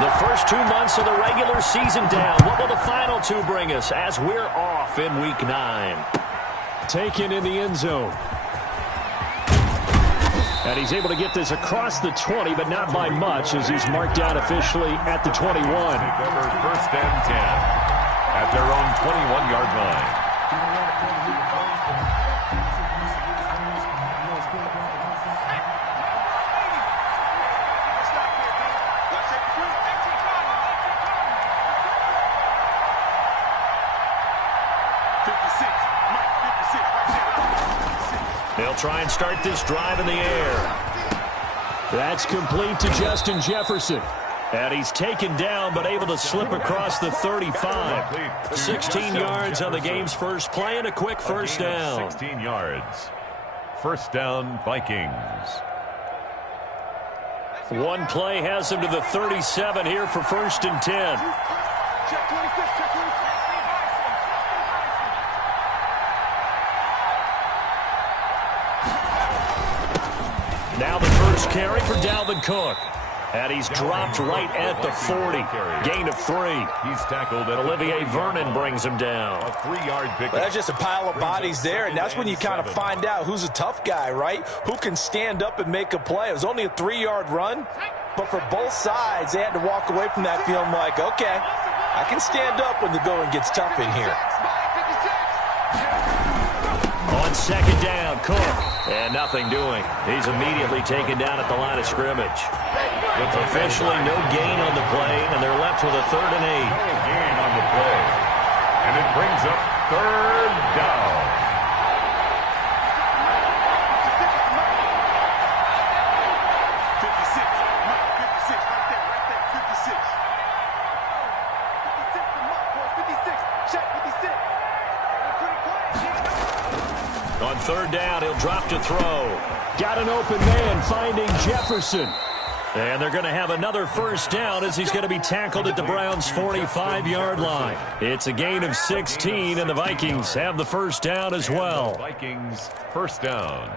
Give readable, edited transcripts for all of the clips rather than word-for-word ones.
The first 2 months of the regular season down. What will the final two bring us as we're off in Week 9? Taken in the end zone. And he's able to get this across the 20, but not by much as he's marked down officially at the 21. Take over first and 10 at their own 21-yard line. They'll try and start this drive in the air. That's complete to Justin Jefferson. And he's taken down, but able to slip across the 35. 16 yards on the game's first play and a quick first down. 16 yards. First down, Vikings. One play has him to the 37 here for first and 10. Now the first carry for Dalvin Cook. And he's dropped right at the 40. Gain of 3. He's tackled at Olivier Vernon brings him down. A 3-yard pick. Well, that's just a pile of bodies there, and that's when you kind of find out who's a tough guy, right? Who can stand up and make a play. It was only a 3-yard run, but for both sides, they had to walk away from that feeling like, okay, I can stand up when the going gets tough in here. On second down, Cook. And nothing doing. He's immediately taken down at the line of scrimmage. Officially no gain on the play, and they're left with a 3rd and 8. No gain on the play. And it brings up 3rd down. On 3rd down, he'll drop to throw. Got an open man finding Jefferson. And they're going to have another first down as he's going to be tackled at the Browns' 45-yard line. It's a gain of 16, and the Vikings have the first down as well. Vikings first down.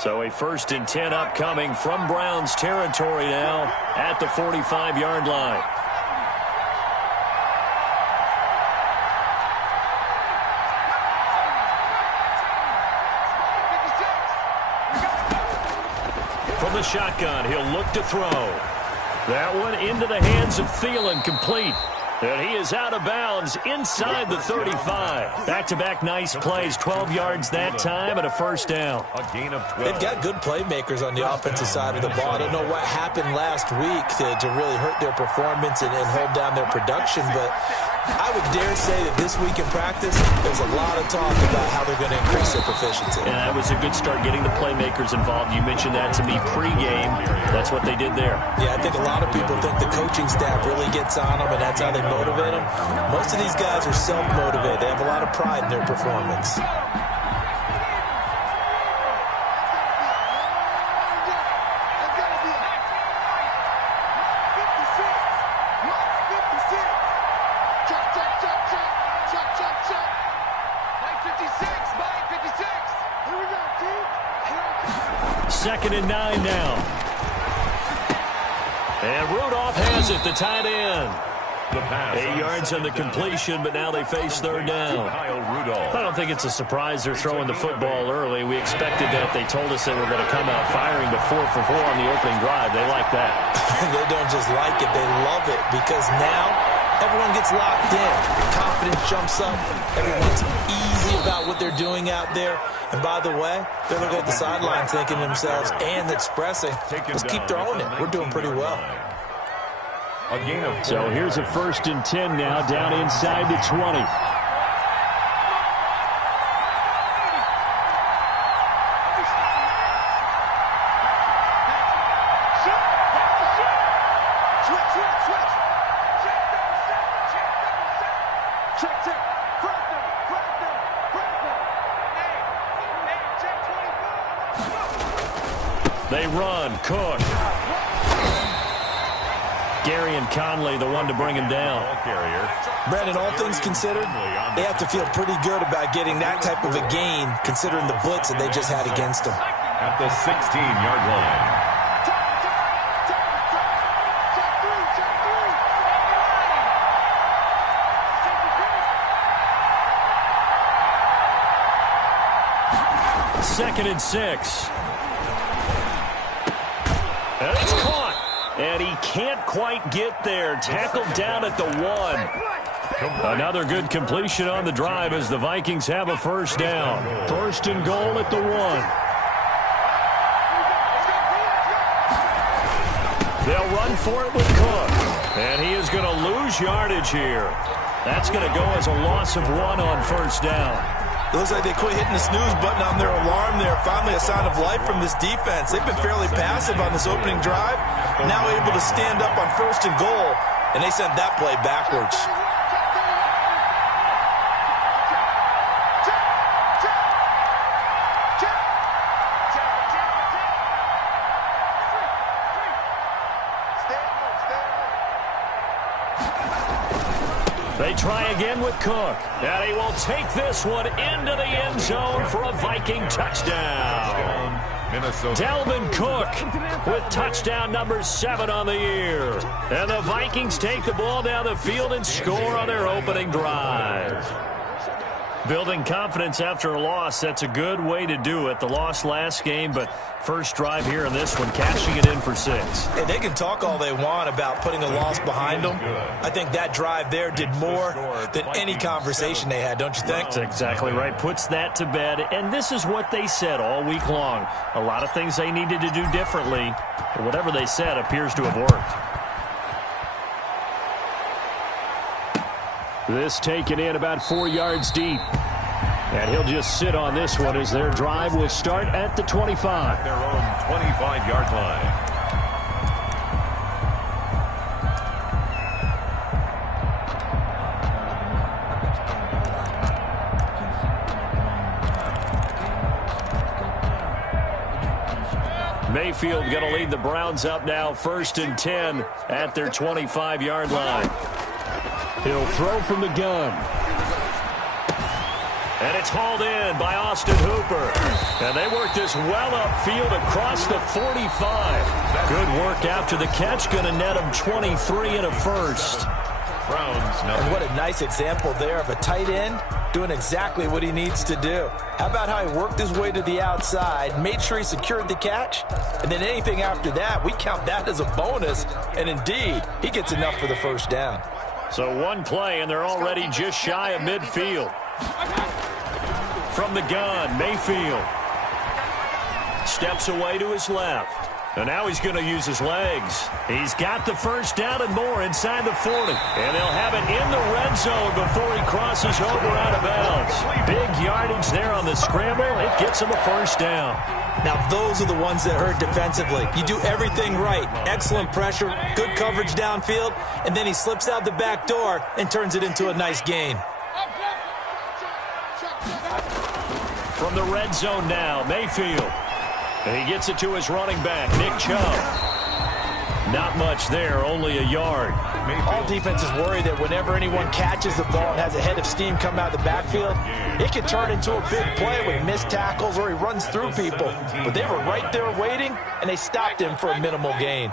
So a 1st and 10 upcoming from Browns territory now at the 45-yard line. From the shotgun, he'll look to throw. That one into the hands of Thielen, complete. And he is out of bounds inside the 35. Back-to-back nice plays, 12 yards that time and a first down. A gain of 12. They've got good playmakers on the offensive side of the ball. I don't know what happened last week to really hurt their performance and hold down their production, but I would dare say that this week in practice, there's a lot of talk about how they're going to increase their proficiency. And that was a good start, getting the playmakers involved. You mentioned that to me pregame. That's what they did there. Yeah, I think a lot of people think the coaching staff really gets on them, and that's how they motivate them. Most of these guys are self-motivated. They have a lot of pride in their performance. Second and 9 now. And Rudolph has it, the tight end. 8 yards on the completion, but now they face 3rd down. I don't think it's a surprise they're throwing the football early. We expected that. They told us they were going to come out firing to 4 for 4 on the opening drive. They like that. They don't just like it, they love it, because now everyone gets locked in. Confidence jumps up. Everyone's easy about what they're doing out there. And by the way, they're looking at the sideline thinking to themselves and expressing, let's keep throwing it. We're doing pretty well. So here's a 1st and 10 now down inside the 20. They run. Cook. Gary and Conley, the one to bring him down. Brandon, all things considered, they have to feel pretty good about getting that type of a gain, considering the blitz that they just had against them. At the 16-yard line. 2nd and 6. And it's caught. And he can't quite get there. Tackled down at the 1. Another good completion on the drive as the Vikings have a first down. 1st and goal at the 1. They'll run for it with Cook. And he is going to lose yardage here. That's going to go as a loss of 1 on first down. It looks like they quit hitting the snooze button on their alarm there. Finally a sign of life from this defense. They've been fairly passive on this opening drive. Now able to stand up on 1st and goal. And they sent that play backwards. They try again with Cook. And he will take this one into the end zone for a Viking touchdown. Dalvin Cook with touchdown number 7 on the year. And the Vikings take the ball down the field and score on their opening drive. Building confidence after a loss, that's a good way to do it. The loss last game, but first drive here in this one, cashing it in for 6. Hey, they can talk all they want about putting a loss behind them. I think that drive there did more than any conversation they had, don't you think? That's exactly right. Puts that to bed, and this is what they said all week long. A lot of things they needed to do differently, but whatever they said appears to have worked. This taken in about 4 yards deep. And he'll just sit on this one as their drive will start at the 25. Their own 25-yard line. Mayfield going to lead the Browns up now, 1st and 10 at their 25-yard line. He'll throw from the gun. And it's hauled in by Austin Hooper. And they work this well upfield across the 45. Good work after the catch. Going to net him 23 and a first. Brownz now. And what a nice example there of a tight end doing exactly what he needs to do. How about how he worked his way to the outside, made sure he secured the catch, and then anything after that, we count that as a bonus. And indeed, he gets enough for the first down. So one play, and they're already just shy of midfield. From the gun, Mayfield steps away to his left. And now he's going to use his legs. He's got the first down and more inside the 40. And they'll have it in the red zone before he crosses over out of bounds. Big yardage there on the scramble. It gets him a first down. Now, those are the ones that hurt defensively. You do everything right. Excellent pressure, good coverage downfield, and then he slips out the back door and turns it into a nice gain. From the red zone now, Mayfield. And he gets it to his running back, Nick Chubb. Not much there, only a yard. All defenses worry that whenever anyone catches the ball and has a head of steam come out of the backfield, it can turn into a big play with missed tackles or he runs through people. But they were right there waiting, and they stopped him for a minimal gain.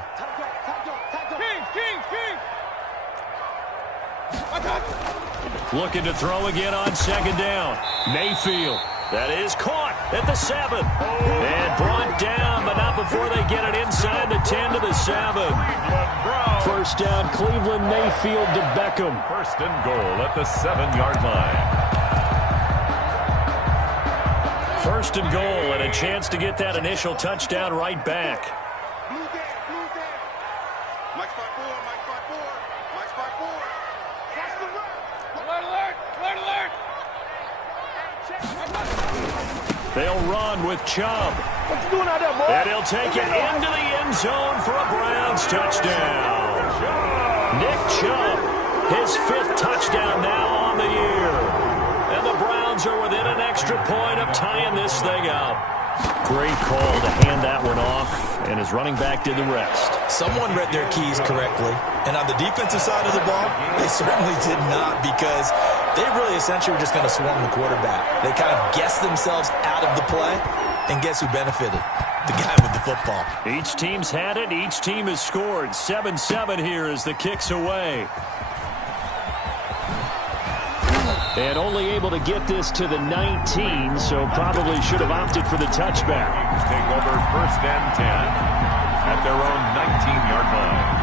Looking to throw again on 2nd down. Mayfield. That is caught at the 7. And brought down, but not before they get it inside the 10 to the 7. First down, Cleveland. Mayfield to Beckham. 1st and goal at the 7-yard line. 1st and goal, and a chance to get that initial touchdown right back. They'll run with Chubb. What you doing out there, boy? And he'll take it into the end zone for a Browns touchdown. Nick Chubb, his 5th touchdown now on the year. And the Browns are within an extra point of tying this thing up. Great call to hand that one off, and his running back did the rest. Someone read their keys correctly, and on the defensive side of the ball, they certainly did not, because they really essentially were just going to swarm the quarterback. They kind of guessed themselves out of the play, and guess who benefited? The guy with the football. Each team's had it. Each team has scored. 7-7 here as the kick's away. And only able to get this to the 19, so probably should have opted for the touchback. Take over 1st and 10 at their own 19-yard line.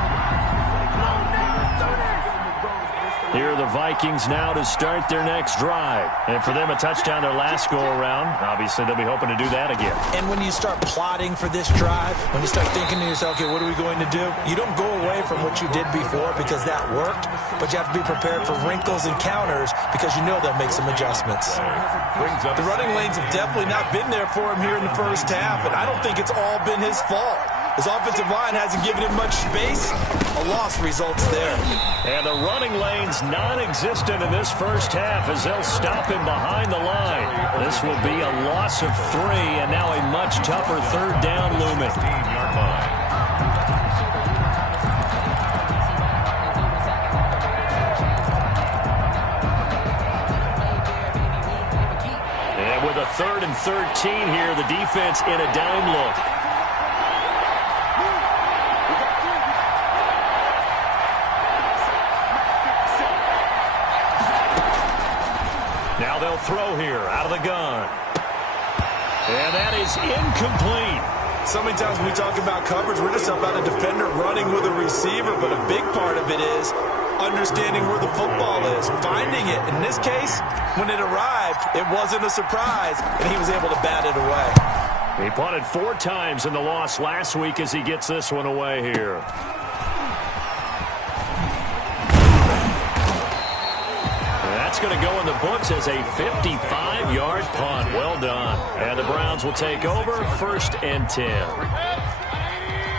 Here are the Vikings now to start their next drive. And for them, a touchdown their last go-around. Obviously, they'll be hoping to do that again. And when you start plotting for this drive, when you start thinking to yourself, okay, what are we going to do? You don't go away from what you did before because that worked, but you have to be prepared for wrinkles and counters because you know they'll make some adjustments. The running lanes have definitely not been there for him here in the first half, and I don't think it's all been his fault. His offensive line hasn't given him much space. A loss results there. And the running lane's non-existent in this first half as they'll stop him behind the line. This will be a loss of 3, and now a much tougher 3rd down looming. 15-yard line. And with a 3rd and 13 here, the defense in a dime look. Now they'll throw here out of the gun. And that is incomplete. So many times when we talk about coverage, we're just about a defender running with a receiver, but a big part of it is understanding where the football is, finding it. In this case, when it arrived, it wasn't a surprise, and he was able to bat it away. He punted 4 times in the loss last week as he gets this one away here. That's going to go in the books as a 55-yard punt. Well done. And the Browns will take over 1st and 10.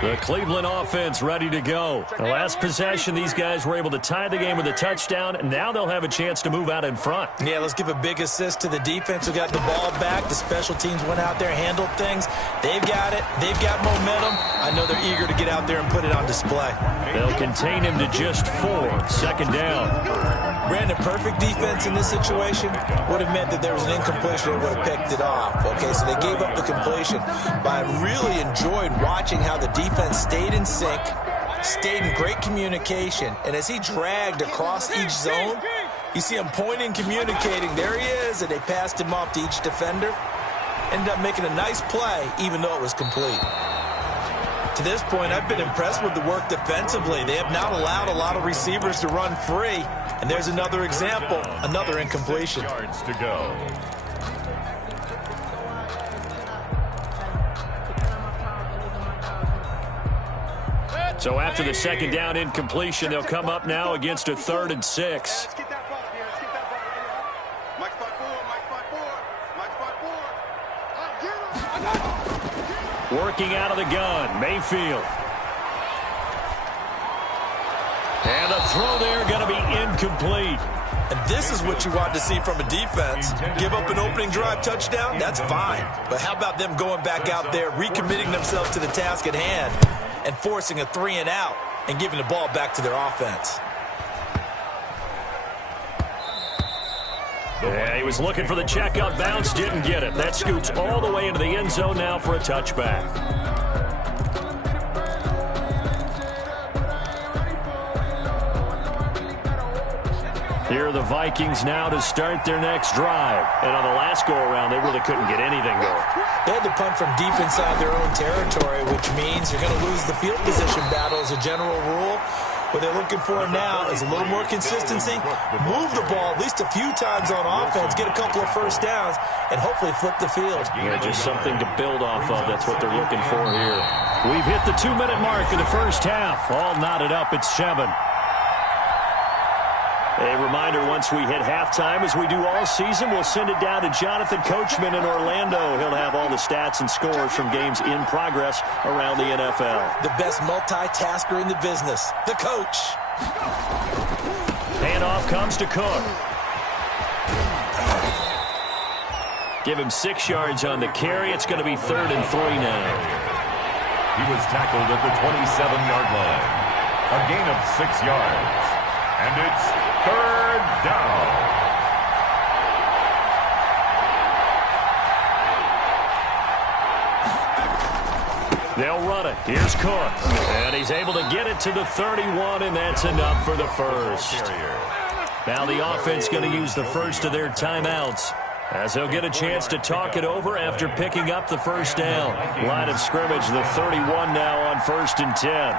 The Cleveland offense ready to go. The last possession, these guys were able to tie the game with a touchdown, and now they'll have a chance to move out in front. Yeah, let's give a big assist to the defense who got the ball back. The special teams went out there, handled things. They've got it. They've got momentum. I know they're eager to get out there and put it on display. They'll contain him to just 4. 2nd down. Brandon, perfect defense in this situation would have meant that there was an incompletion and would have picked it off. Okay, so they gave up the completion. But I really enjoyed watching how the defense stayed in sync, stayed in great communication, and as he dragged across each zone, you see him pointing, communicating. There he is, and they passed him off to each defender. Ended up making a nice play, even though it was complete. To this point, I've been impressed with the work defensively. They have not allowed a lot of receivers to run free. And there's another example, another incompletion. Yards to go. So after the 2nd down incompletion, they'll come up now against a 3rd and 6. Working out of the gun, Mayfield. And the throw there going to be incomplete. And this is what you want to see from a defense. Give up an opening drive touchdown, that's fine. But how about them going back out there, recommitting themselves to the task at hand, and forcing a 3 and out and giving the ball back to their offense? Yeah, he was looking for the check out bounce, didn't get it. That scoots all the way into the end zone now for a touchback. Here are the Vikings now to start their next drive. And on the last go-around, they really couldn't get anything going. They had to punt from deep inside their own territory, which means you're going to lose the field position battle as a general rule. What they're looking for now is a little more consistency, move the ball at least a few times on offense, get a couple of first downs, and hopefully flip the field. Yeah, just something to build off of. That's what they're looking for here. We've hit the 2-minute mark in the first half. All knotted up at 7. A reminder, once we hit halftime, as we do all season, we'll send it down to Jonathan Coachman in Orlando. He'll have all the stats and scores from games in progress around the NFL. The best multitasker in the business, the coach. Handoff comes to Cook. Give him 6 yards on the carry. It's going to be 3rd and 3 now. He was tackled at the 27-yard line. A gain of 6 yards. And it's 3rd down. They'll run it. Here's Cook. And he's able to get it to the 31, and that's enough for the first. Now the offense going to use the first of their timeouts, as they'll get a chance to talk it over after picking up the first down. Line of scrimmage, the 31 now on 1st and 10.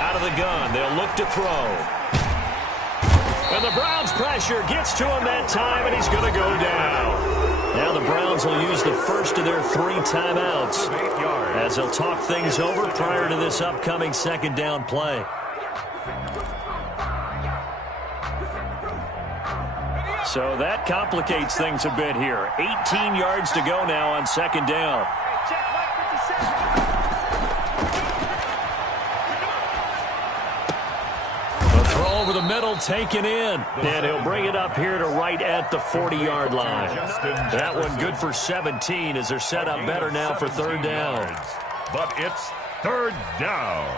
Out of the gun, they'll look to throw. And the Browns pressure gets to him that time, and he's going to go down. Now the Browns will use the first of their 3 timeouts, as they'll talk things over prior to this upcoming second down play. So that complicates things a bit here. 18 yards to go now on second down. Over the middle, taken in. And he'll bring it up here to right at the 40-yard line. That one good for 17 as they're set up better now for 3rd down. But it's 3rd down.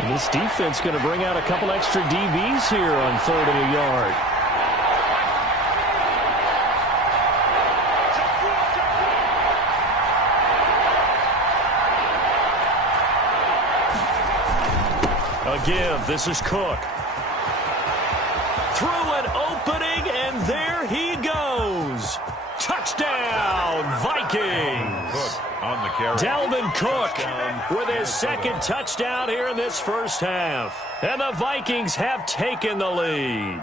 And this defense going to bring out a couple extra DBs here on 3rd and a yard. A give. This is Cook. Through an opening, and there he goes. Touchdown, Vikings. On the carry. Dalvin Cook with his second touchdown here in this first half. And the Vikings have taken the lead.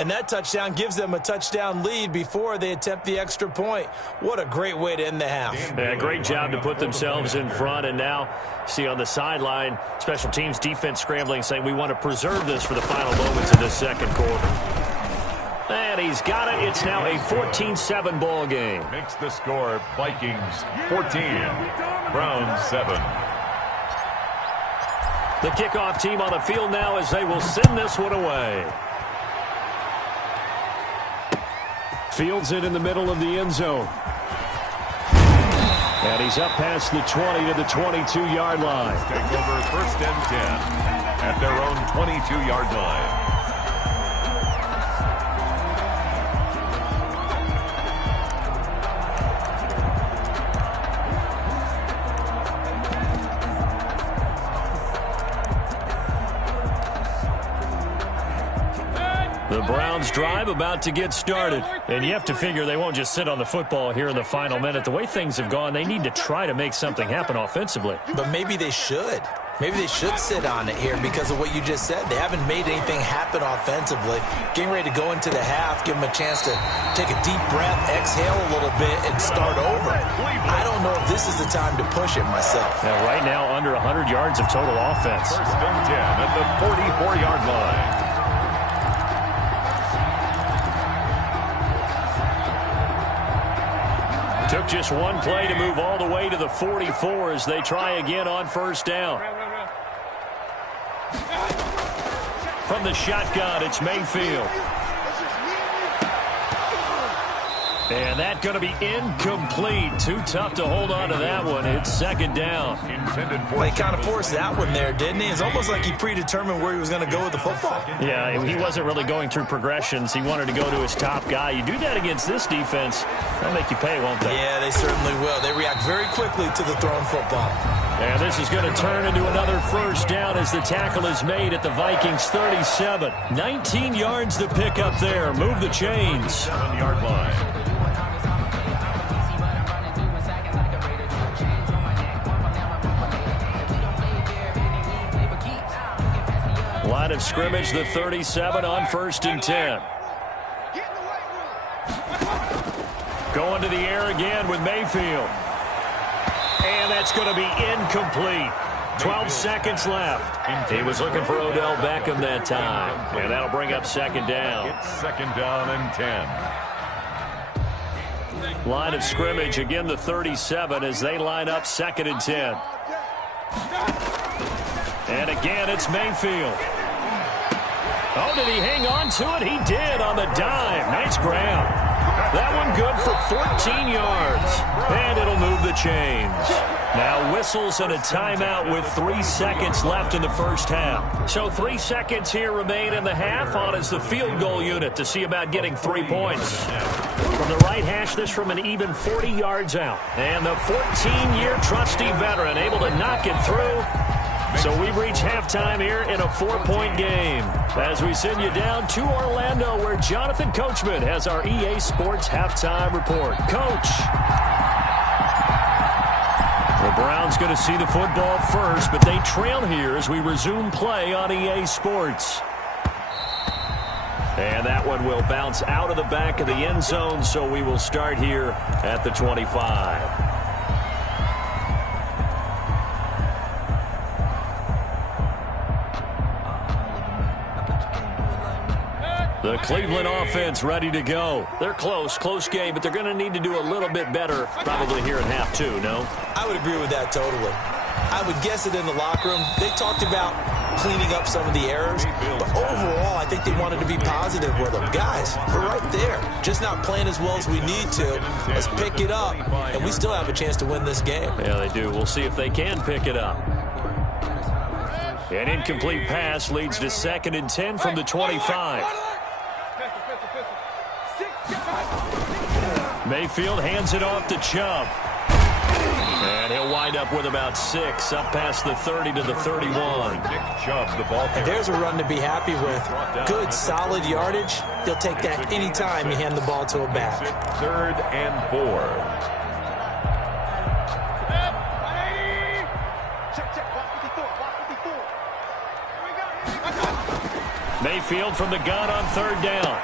And that touchdown gives them a touchdown lead before they attempt the extra point. What a great way to end the half. Yeah, great job to put themselves in front. And now, see on the sideline, special teams defense scrambling, saying we want to preserve this for the final moments of this second quarter. And he's got it. It's now a 14-7 ball game. Makes the score Vikings 14, Browns 7. The kickoff team on the field now as they will send this one away. Fields it in the middle of the end zone. And he's up past the 20 to the 22-yard line. Take over 1st and 10 at their own 22-yard line. The Browns drive about to get started. And you have to figure they won't just sit on the football here in the final minute. The way things have gone, they need to try to make something happen offensively. But maybe they should. Maybe they should sit on it here because of what you just said. They haven't made anything happen offensively. Getting ready to go into the half, give them a chance to take a deep breath, exhale a little bit, and start over. I don't know if this is the time to push it myself. Now, right now, under 100 yards of total offense. 1st and 10 at the 44-yard line. Took just one play to move all the way to the 44 as they try again on 1st down. From the shotgun, it's Mayfield. And that's going to be incomplete. Too tough to hold on to that one. It's 2nd down. They kind of forced that one there, didn't he? It's almost like he predetermined where he was going to go with the football. Yeah, he wasn't really going through progressions. He wanted to go to his top guy. You do that against this defense, they'll make you pay, won't they? Yeah, they certainly will. They react very quickly to the thrown football. And this is going to turn into another 1st down as the tackle is made at the Vikings 37. 19 yards to pick up there. Move the chains. 7-yard line. Line of scrimmage, the 37 on 1st and 10. Going to the air again with Mayfield. And that's going to be incomplete. 12 seconds left. He was looking for Odell Beckham that time. And that'll bring up 2nd down. It's 2nd down and 10. Line of scrimmage, again the 37 as they line up 2nd and 10. And again, it's Mayfield. Oh, did he hang on to it? He did on the dime. Nice grab. That one good for 14 yards. And it'll move the chains. Now whistles and a timeout with 3 seconds left in the first half. So 3 seconds here remain in the half on as the field goal unit to see about getting 3 points. From the right hash, this from an even 40 yards out. And the 14-year trusty veteran able to knock it through. So we've reached halftime here in a 4-point game. As we send you down to Orlando, where Jonathan Coachman has our EA Sports halftime report. Coach. The Browns going to see the football first, but they trail here as we resume play on EA Sports. And that one will bounce out of the back of the end zone, so we will start here at the 25. The Cleveland offense ready to go. They're close game, but they're going to need to do a little bit better probably here in half two, no? I would agree with that totally. I would guess it in the locker room. They talked about cleaning up some of the errors, but overall, I think they wanted to be positive with them. Guys, we're right there. Just not playing as well as we need to. Let's pick it up, and we still have a chance to win this game. Yeah, they do. We'll see if they can pick it up. An incomplete pass leads to 2nd and 10 from the 25. Mayfield hands it off to Chubb. And he'll wind up with about 6, up past the 30 to the 31. And there's a run to be happy with. Good, solid yardage. He'll take that anytime you hand the ball to a back. 3rd and 4. Mayfield from the gun on 3rd down.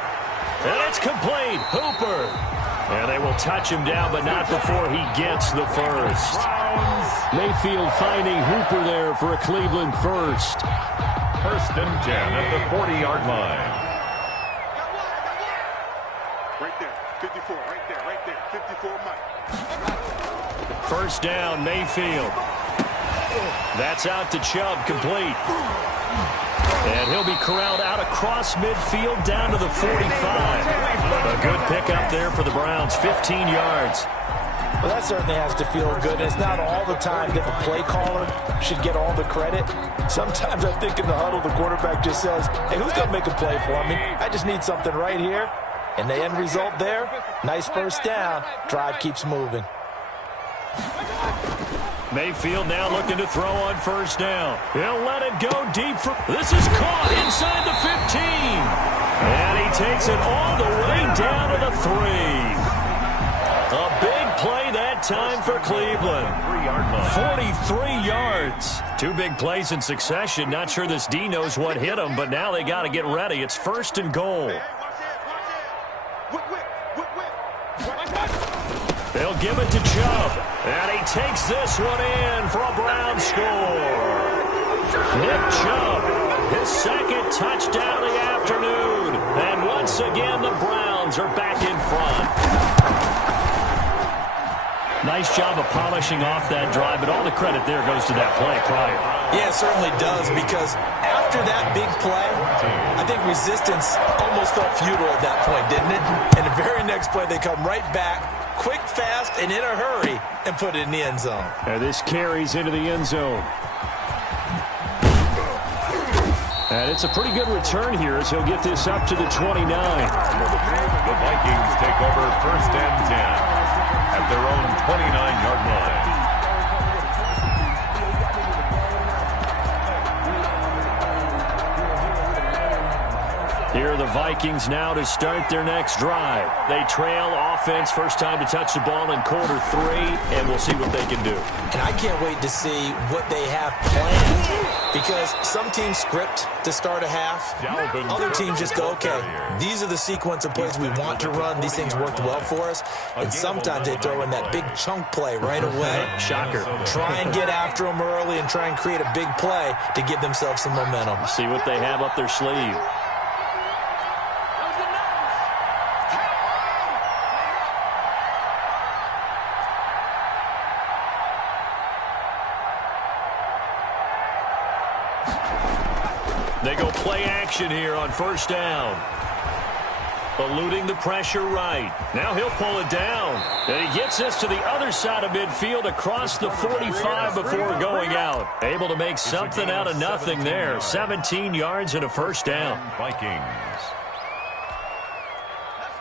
And it's complete. Hooper. And they will touch him down, but not before he gets the first. Mayfield finding Hooper there for a Cleveland first. 1st and 10 at the 40-yard line. Right there, 54, right there, 54, Mike. First down, Mayfield. That's out to Chubb, complete. And he'll be corralled out across midfield down to the 45. A good pickup there for the Browns, 15 yards. Well, that certainly has to feel good. And it's not all the time that the play caller should get all the credit. Sometimes I think in the huddle, the quarterback just says, hey, who's going to make a play for me? I just need something right here. And the end result there, nice first down. Drive keeps moving. Mayfield now looking to throw on 1st down. He'll let it go deep. This is caught inside the 15. And he takes it all the way down to the 3. A big play that time for Cleveland. 43 yards. 2 big plays in succession. Not sure this D knows what hit him, but now they got to get ready. It's 1st and goal. They'll give it to Chubb. And he takes this one in for a Brown score. Nick Chubb, his 2nd touchdown of the afternoon. And once again, the Browns are back in front. Nice job of polishing off that drive, but all the credit there goes to that play prior. Yeah, it certainly does, because after that big play, I think resistance almost felt futile at that point, didn't it? And the very next play, they come right back, quick, fast, and in a hurry, and put it in the end zone. And this carries into the end zone. And it's a pretty good return here as he'll get this up to the 29. The Vikings take over 1st and 10 at their own 29-yard line. Here are the Vikings now to start their next drive. They trail offense, first time to touch the ball in quarter 3, and we'll see what they can do. And I can't wait to see what they have planned, because some teams script to start a half. Other teams just go, okay, these are the sequence of plays we want to run. These things worked well for us. And sometimes they throw in that big chunk play right away. Shocker. Try and get after them early and try and create a big play to give themselves some momentum. See what they have up their sleeve. They go play action here on 1st down. eluding the pressure right. Now he'll pull it down. And he gets this to the other side of midfield across the 45 before going out. Able to make something out of nothing there. 17 yards and a first down. Vikings.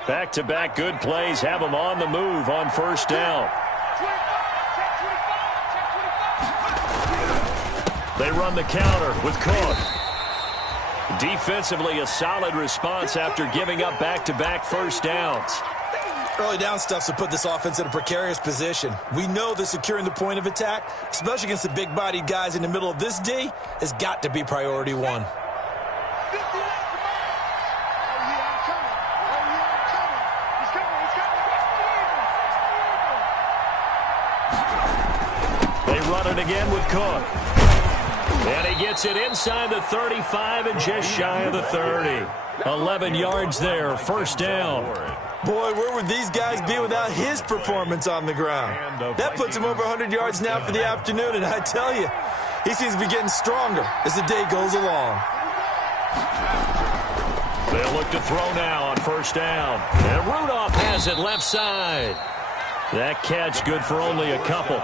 Back-to-back good plays have them on the move on first down. They run the counter with Cook. Defensively, a solid response after giving up back-to-back first downs. Early down stuff to put this offense in a precarious position. We know that securing the point of attack, especially against the big-bodied guys in the middle of this D, has got to be priority one. They run it again with Cook. And he gets it inside the 35 and just shy of the 30. 11 yards there, first down. Boy, where would these guys be without his performance on the ground? That puts him over 100 yards now for the afternoon, and I tell you, he seems to be getting stronger as the day goes along. They'll look to throw now on first down. And Rudolph has it left side. That catch good for only a couple.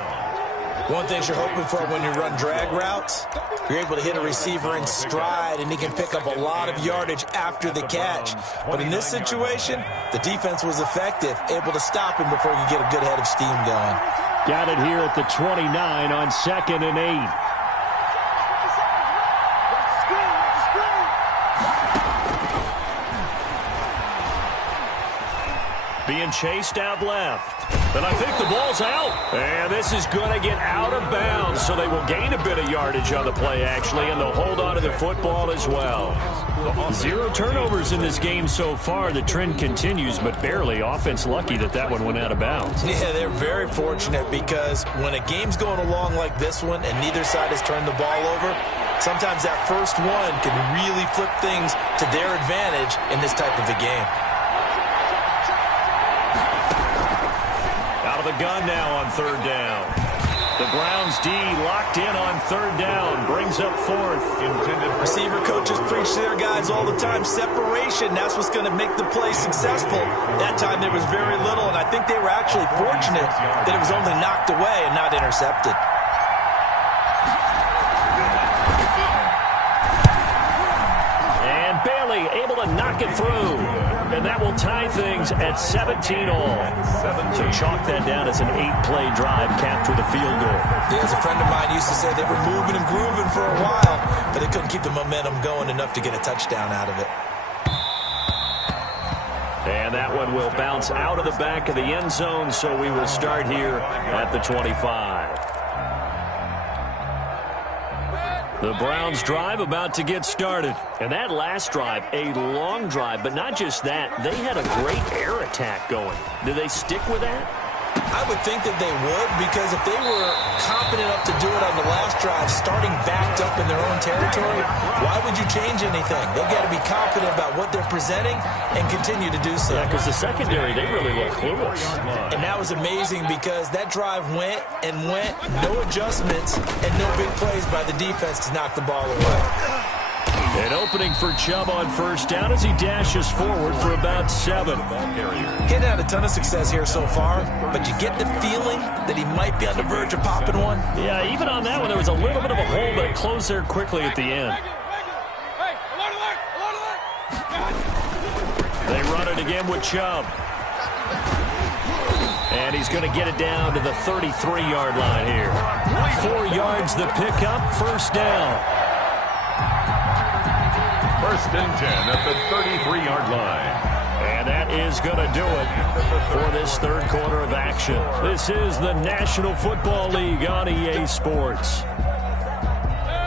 One thing you're hoping for when you run drag routes, you're able to hit a receiver in stride, and he can pick up a lot of yardage after the catch. But in this situation, the defense was effective, able to stop him before he could get a good head of steam going. Got it here at the 29 on 2nd and 8. Being chased out left. And I think the ball's out. And this is going to get out of bounds, so they will gain a bit of yardage on the play, actually, and they'll hold on to the football as well. 0 turnovers in this game so far. The trend continues, but barely. Offense lucky that one went out of bounds. Yeah, they're very fortunate because when a game's going along like this one and neither side has turned the ball over, sometimes that first one can really flip things to their advantage in this type of a game. Out of the gun now on third down. The Browns D locked in on third down. Brings up fourth. Receiver coaches preach to their guys all the time. Separation, that's what's going to make the play successful. That time there was very little, and I think they were actually fortunate that it was only knocked away and not intercepted. And Bailey able to knock it through. And that will tie things at 17 all. So chalk that down as an 8-play drive capped with a field goal. Yeah, as a friend of mine used to say, they were moving and grooving for a while, but they couldn't keep the momentum going enough to get a touchdown out of it. And that one will bounce out of the back of the end zone, so we will start here at the 25. The Browns drive about to get started. And that last drive, a long drive, but not just that. They had a great air attack going. Do they stick with that? I would think that they would, because if they were confident enough to do it on the last drive, starting backed up in their own territory, why would you change anything? They've got to be confident about what they're presenting and continue to do so. Yeah, because the secondary, they really look clueless. And that was amazing because that drive went and went, no adjustments, and no big plays by the defense to knock the ball away. An opening for Chubb on first down as he dashes forward for about 7. Getting had a ton of success here so far, but you get the feeling that he might be on the verge of popping one. Yeah, even on that one, there was a little bit of a hole, but it closed there quickly at the end. They run it again with Chubb. And he's going to get it down to the 33-yard line here. 4 yards the pickup, first down. First and 10 at the 33-yard line. And that is going to do it for this third quarter of action. This is the National Football League on EA Sports.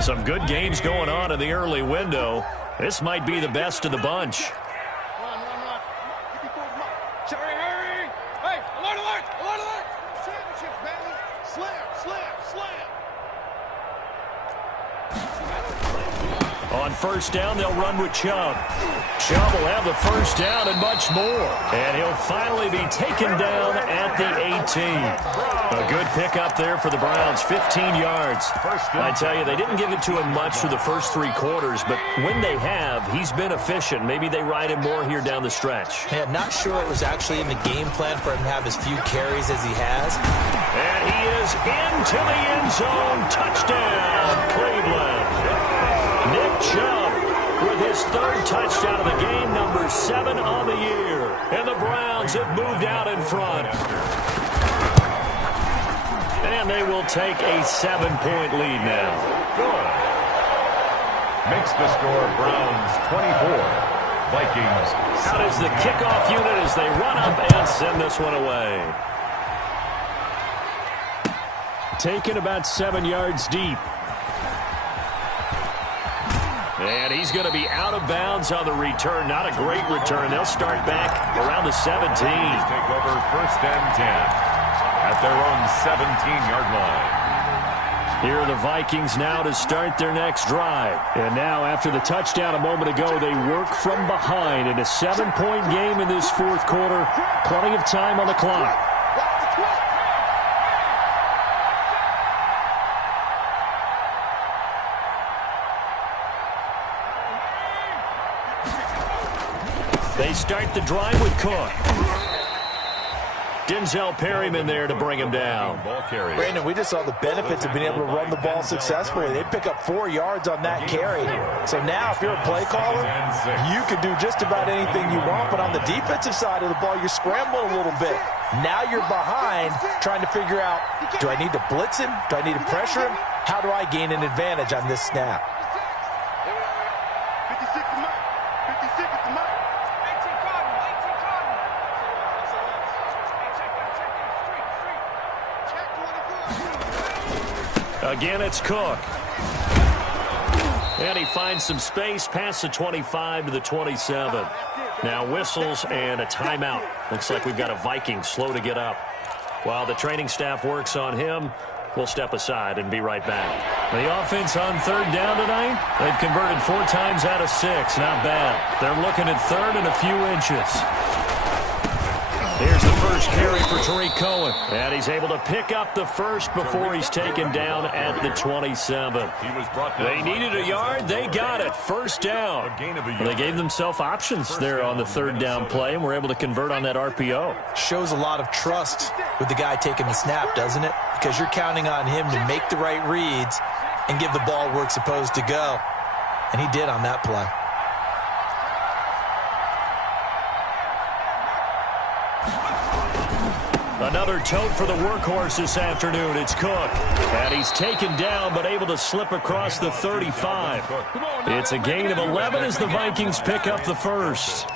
Some good games going on in the early window. This might be the best of the bunch. On first down, they'll run with Chubb. Chubb will have the first down and much more. And he'll finally be taken down at the 18. A good pickup there for the Browns, 15 yards. I tell you, they didn't give it to him much through the first 3 quarters, but when they have, he's been efficient. Maybe they ride him more here down the stretch. Yeah, not sure it was actually in the game plan for him to have as few carries as he has. And he is into the end zone. Touchdown, Cleveland. Nick Chubb with his 3rd touchdown of the game, number 7 on the year. And the Browns have moved out in front. And they will take a 7-point lead now. Good. Makes the score Browns 24. Vikings. Out is the kickoff unit as they run up and send this one away. Taken about 7 yards deep. And he's going to be out of bounds on the return. Not a great return. They'll start back around the 17. Take over 1st and 10 at their own 17-yard line. Here are the Vikings now to start their next drive. And now, after the touchdown a moment ago, they work from behind in a 7-point game in this 4th quarter. Plenty of time on the clock. They start the drive with Cook. Denzel Perryman there to bring him down. Brandon, we just saw the benefits of being able to run the ball successfully. They pick up 4 yards on that carry. So now, if you're a play caller, you can do just about anything you want. But on the defensive side of the ball, you're scrambling a little bit. Now you're behind, trying to figure out, do I need to blitz him? Do I need to pressure him? How do I gain an advantage on this snap? Again, it's Cook. And he finds some space past the 25 to the 27. Now whistles and a timeout. Looks like we've got a Viking slow to get up. While the training staff works on him, we'll step aside and be right back. The offense on 3rd down tonight, they've converted 4 times out of 6. Not bad. They're looking at 3rd and a few inches. Here's the first carry for Tariq Cohen. And he's able to pick up the first before he's taken down at the 27. They needed a yard. They got it. First down. They gave themselves options there on the 3rd down play and were able to convert on that RPO. Shows a lot of trust with the guy taking the snap, doesn't it? Because you're counting on him to make the right reads and give the ball where it's supposed to go. And he did on that play. Another tote for the workhorse this afternoon. It's Cook. And he's taken down but able to slip across the 35. It's a gain of 11 as the Vikings pick up the first.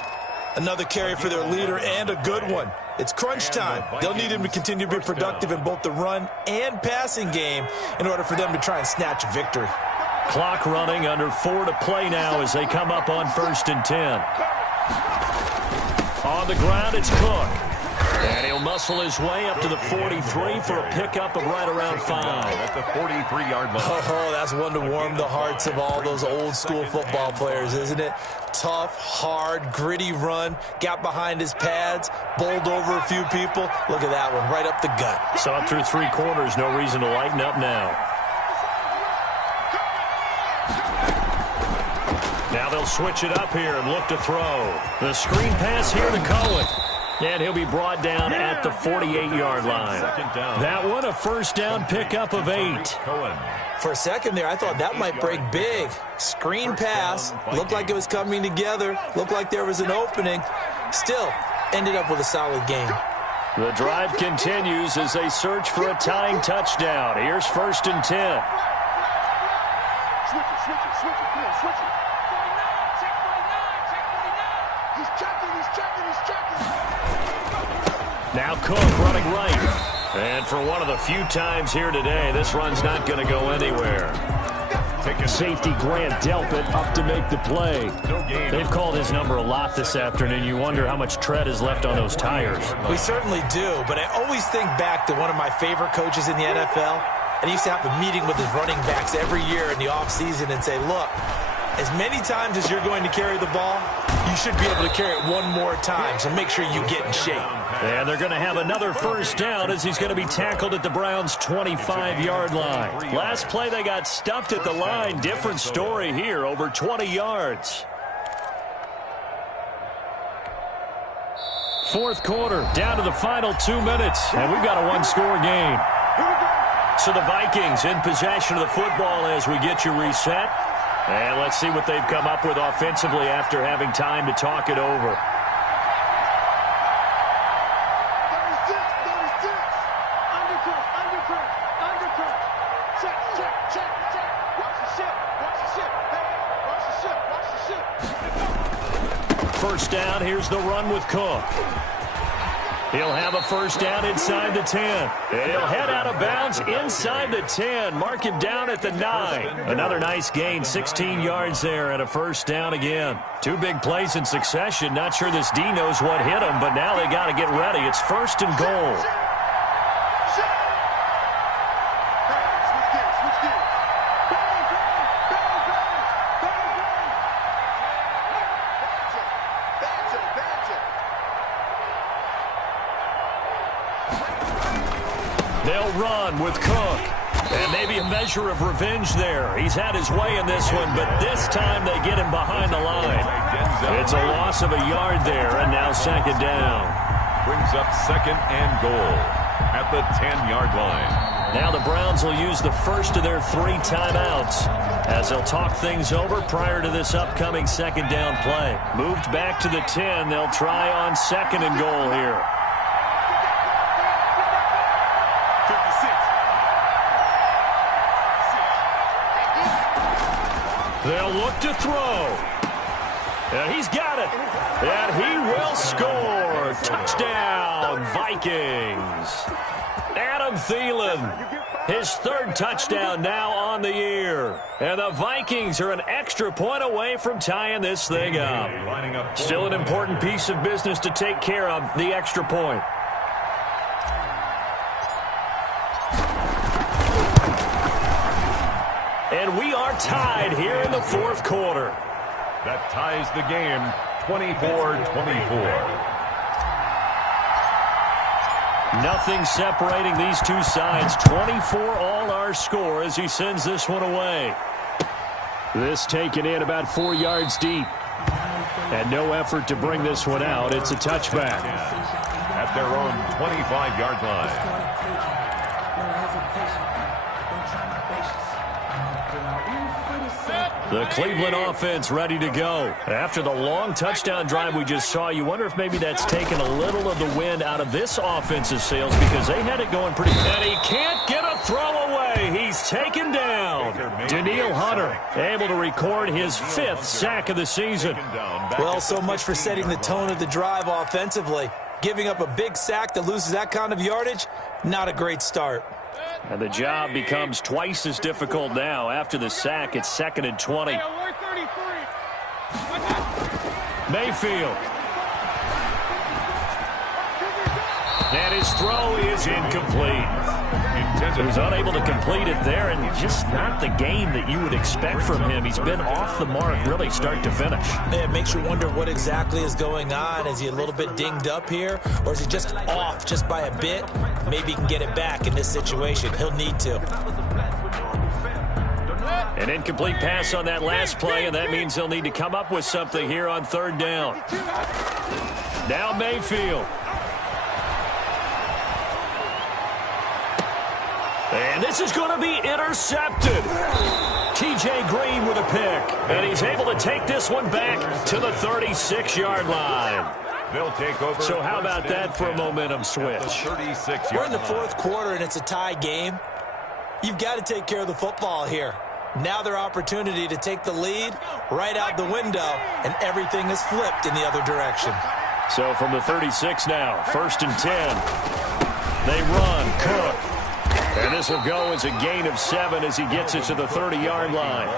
Another carry for their leader and a good one. It's crunch time. They'll need him to continue to be productive in both the run and passing game in order for them to try and snatch a victory. Clock running, under 4 to play now as they come up on 1st and 10. On the ground, it's Cook. And he'll muscle his way up to the 43 for a pickup of right around 5. At the 43-yard line. Oh, that's one to warm the hearts of all those old-school football players, isn't it? Tough, hard, gritty run. Got behind his pads, bowled over a few people. Look at that one, right up the gut. Saw it through 3 quarters. No reason to lighten up now. Now they'll switch it up here and look to throw. The screen pass here to Cohen. And he'll be brought down at the 48-yard line. That one, a first down pickup of 8. For a second there, I thought that might break big. Screen pass, looked like it was coming together, looked like there was an opening. Still, ended up with a solid game. The drive continues as they search for a tying touchdown. Here's 1st and 10. Switch it. Come on, switch it. He's checking. Now Cook running right. And for one of the few times here today, this run's not going to go anywhere. Safety Grant Delpit up to make the play. They've called his number a lot this afternoon. You wonder how much tread is left on those tires. We certainly do, but I always think back to one of my favorite coaches in the NFL. And he used to have a meeting with his running backs every year in the offseason and say, look, As many times as you're going to carry the ball, you should be able to carry it one more time, so make sure you get in shape. And they're going to have another first down as he's going to be tackled at the Browns' 25-yard line. Last play, they got stuffed at the line. Different story here, over 20 yards. Fourth quarter, down to the final 2 minutes, and we've got a one-score game. So the Vikings in possession of the football as we get you reset. And let's see what they've come up with offensively after having time to talk it over. 36. Undercut. Check. Watch the ship. First down, here's the run with Cook. He'll have a first down inside the 10. And he'll head out of bounds inside the 10. Mark him down at the 9. Another nice gain, 16 yards there, and a first down again. Two big plays in succession. Not sure this D knows what hit him, but now they got to get ready. It's first and goal. They'll run with Cook. And maybe a measure of revenge there. He's had his way in this one, but this time they get him behind the line. It's a loss of a yard there, and now second down. Brings up second and goal at the 10-yard line. Now the Browns will use the first of their 3 timeouts as they'll talk things over prior to this upcoming second down play. Moved back to the 10. They'll try on second and goal here. They'll look to throw. And he's got it. And he will score. Touchdown, Vikings. Adam Thielen, his 3rd touchdown now on the year. And the Vikings are an extra point away from tying this thing up. Still an important piece of business to take care of, the extra point. And we are tied here in the fourth quarter. That ties the game 24-24. Nothing separating these two sides. 24 all our score as he sends this one away. This taken in about 4 yards deep. And no effort to bring this one out. It's a touchback. At their own 25-yard line. The Cleveland offense ready to go. After the long touchdown drive we just saw, you wonder if maybe that's taken a little of the wind out of this offense's sails because they had it going pretty good. And he can't get a throw away. He's taken down. Danielle Hunter able to record his 5th sack of the season. Well, so much for setting the tone of the drive offensively. Giving up a big sack that loses that kind of yardage, not a great start. And the job becomes twice as difficult now. After the sack, it's 2nd and 20. Mayfield. And his throw is incomplete. He was unable to complete it there, and just not the game that you would expect from him. He's been off the mark really start to finish. It makes you wonder what exactly is going on. Is he a little bit dinged up here, or is he just off just by a bit? Maybe he can get it back in this situation. He'll need to. An incomplete pass on that last play, and that means they'll need to come up with something here on 3rd down. Now Mayfield. And this is going to be intercepted. T.J. Green with a pick. And he's able to take this one back to the 36-yard line. They'll take over. So how about that for a momentum switch? We're in the fourth quarter, and it's a tie game. You've got to take care of the football here. Now their opportunity to take the lead right out the window, and everything is flipped in the other direction. So from the 36 now, 1st and 10. They run. Cook. And this will go as a gain of 7 as he gets it to the 30-yard line.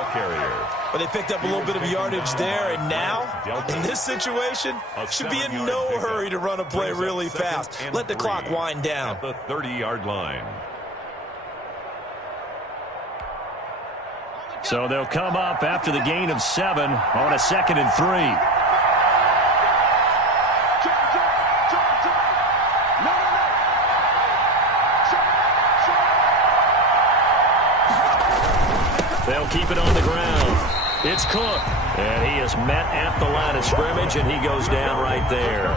But they picked up a little bit of yardage there, and now, in this situation, should be in no hurry to run a play really fast. Let the clock wind down. At the 30-yard line. So they'll come up after the gain of 7 on a 2nd and 3. They'll keep it on the ground. It's Cook. And he is met at the line of scrimmage, and he goes down right there.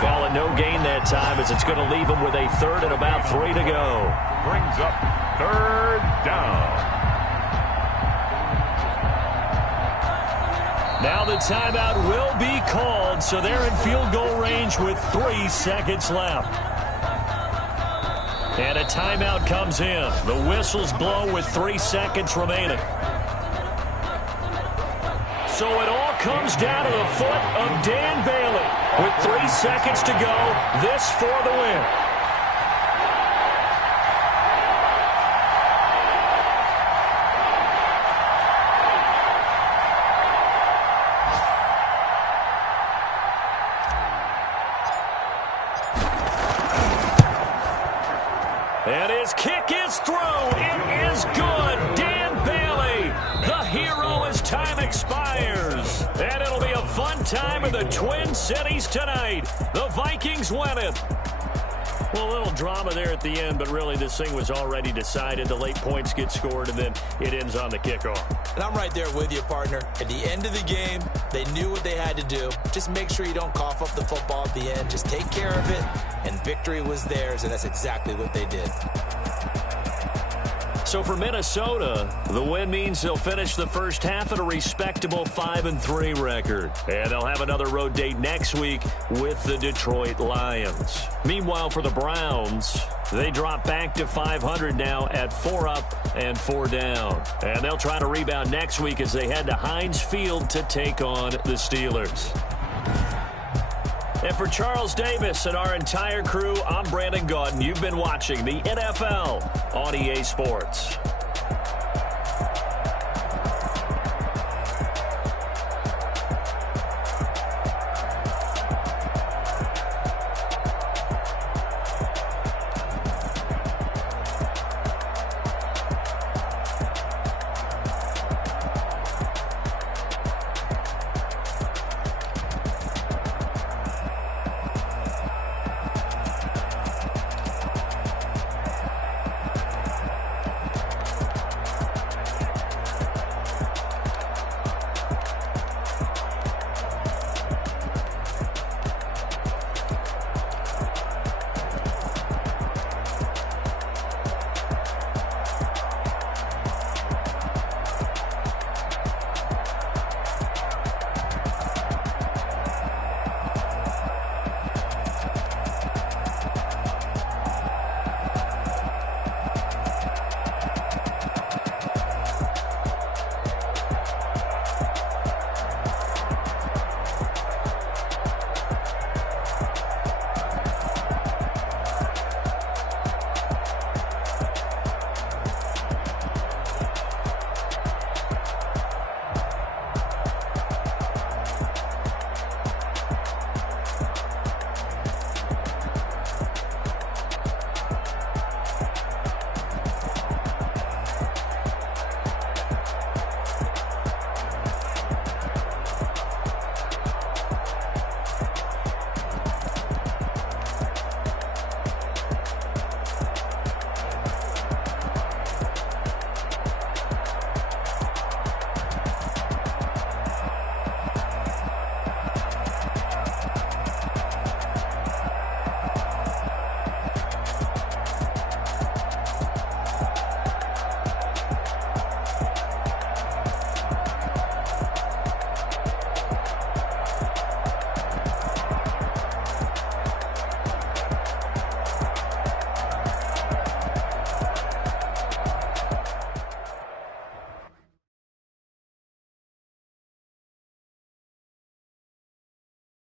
Call it no gain that time, as it's going to leave him with a 3rd and about 3 to go. Brings up 3rd down. Now the timeout will be called, so they're in field goal range with 3 seconds left. And a timeout comes in. The whistles blow with 3 seconds remaining. So it all comes down to the foot of Dan Bailey. With 3 seconds to go, this for the win. And his kick is through. It is good. Dan Bailey, the hero as time expires. And it'll be a fun time in the Twin Cities tonight. The Vikings win it. Well, a little drama there at the end, but really this thing was already decided. The late points get scored, and then it ends on the kickoff. And I'm right there with you, partner. At the end of the game, they knew what they had to do. Just make sure you don't cough up the football at the end. Just take care of it, and victory was theirs, and that's exactly what they did. So for Minnesota, the win means they'll finish the first half at a respectable 5-3 record. And they'll have another road date next week with the Detroit Lions. Meanwhile, for the Browns, they drop back to 500 now at 4 up and 4 down. And they'll try to rebound next week as they head to Heinz Field to take on the Steelers. And for Charles Davis and our entire crew, I'm Brandon Gaudin. You've been watching the NFL on EA Sports.